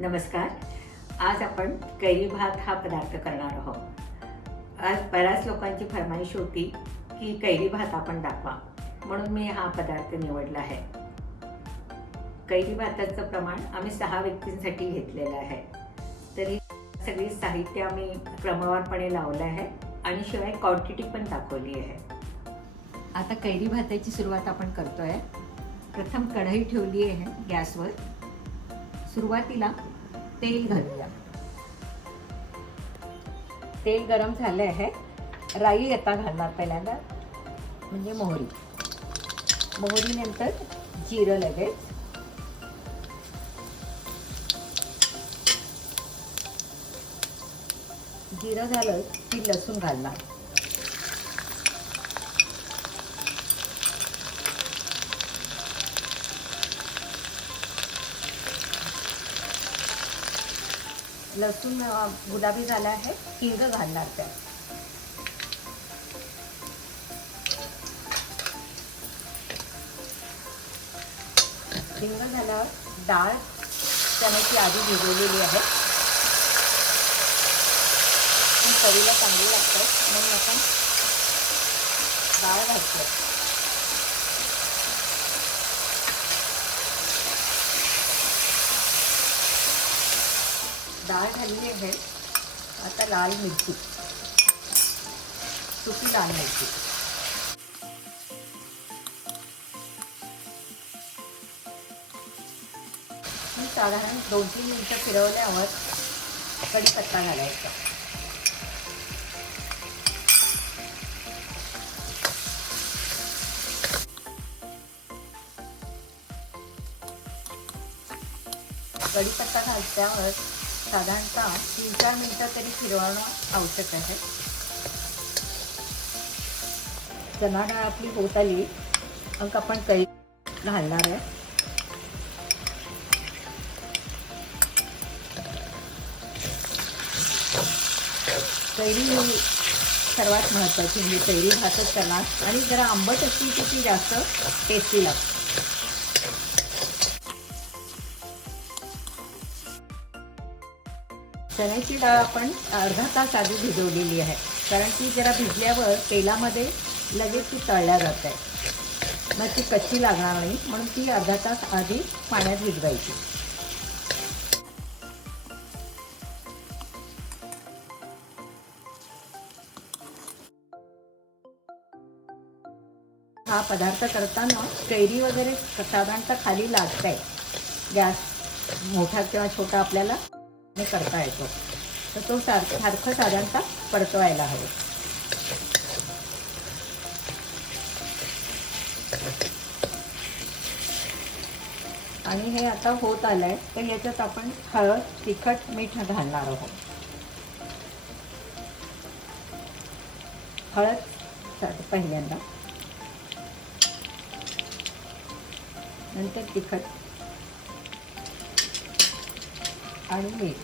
नमस्कार. आज आपण कैरी भात हा पदार्थ करणार आहोत. आज बऱ्याच लोकांची फरमाईश होती की कैरी भात आपण दाखवा, म्हणून मी हा पदार्थ निवडला आहे. कैरी भाताचं प्रमाण आम्ही 6 व्यक्तींसाठी घेतलेलं आहे. तरी सगळी साहित्य आम्ही क्रमवारपणे लावलं आहे आणि शिवाय क्वांटिटी पण दाखवली आहे. आता कैरी भाताची सुरुवात आपण करतोय. प्रथम कढई ठेवली आहे गॅसवर. सुरुवातीला तेल घालूया. तेल गरम झाले आहे. राई आता घालणार पहिल्यांदा, म्हणजे मोहरी नंतर जिरं लगेच, जिरं झालं की लसूण घालणार. लसूण गुलाबी झाला आहे. हिंग घालणार त्यात. हिंग झाल्यावर डाळ चण्याची आधी भिजवलेली आहे. ती चवीला चांगली लागते म्हणून आपण डाळ घालतो. डाळ घालली आहे. आता लाल मिरची, सुकी लाल मिरची. साधारण 2-3 मिनिटं फिरवल्यावर कढीपत्ता घालायचा. कढीपत्ता घातल्यावर साधारणतः 3-4 मिनिटं तरी फिरवणं आवश्यक आहे. चणा डाळ आपली होत आली, मग आपण कैरी घालणार आहे. कैरी ही सर्वात महत्त्वाची, म्हणजे कैरी भातच चणा आणि जरा आंबट असली की ती जास्त टेस्टी लागते. चण्याची डाळ आपण अर्धा तास आधी भिजवलेली आहे, कारण ती जरा भिजल्यावर तेलामध्ये लगेच ती तळल्या जाते, मग ती कच्ची लागणार नाही, म्हणून ती अर्धा तास आधी पाण्यात भिजवायची. हा पदार्थ करताना कैरी वगैरे साधारणतः खाली लागते. गॅस मोठा किंवा छोटा आपल्याला करता येतो, तर तो सारखं साधारणतः परतवायला हवं. आणि हे आता होत आलंय, तर याच्यात आपण हळद, तिखट, मीठ घालणार आहोत. हळद पहिल्यांदा, नंतर तिखट आणि मीठ.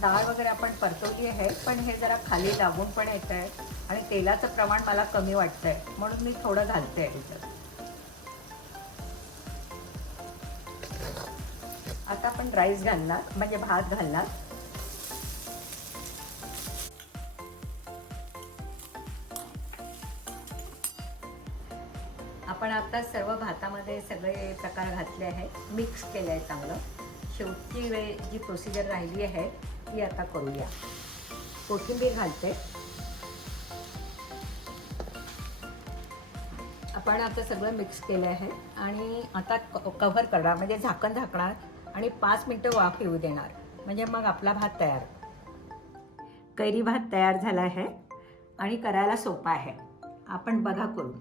डाळ वगैरे आपण परतवली आहे, पण हे जरा खाली लागून पण येत आहे आणि तेलाचं प्रमाण मला कमी वाटतंय, म्हणून मी थोडं घालते याच्यात. आता आपण राईस घालणार, म्हणजे भात घालणार. आपण आता सर्व भातामध्ये सगळे प्रकार घातले आहेत, मिक्स केलं आहे चांगलं. शेवटची वेळ जी प्रोसिजर राहिली आहे ती आता करूया. कोथिंबीर घालते. आपण आता सगळं मिक्स केलं आहे आणि आता कव्हर करणार, म्हणजे झाकण झाकणार आणि 5 मिनिटं वाफ येऊ देणार, म्हणजे मग आपला भात तयार. कैरी भात तयार झाला आहे आणि करायला सोपा आहे. आपण बघा करून.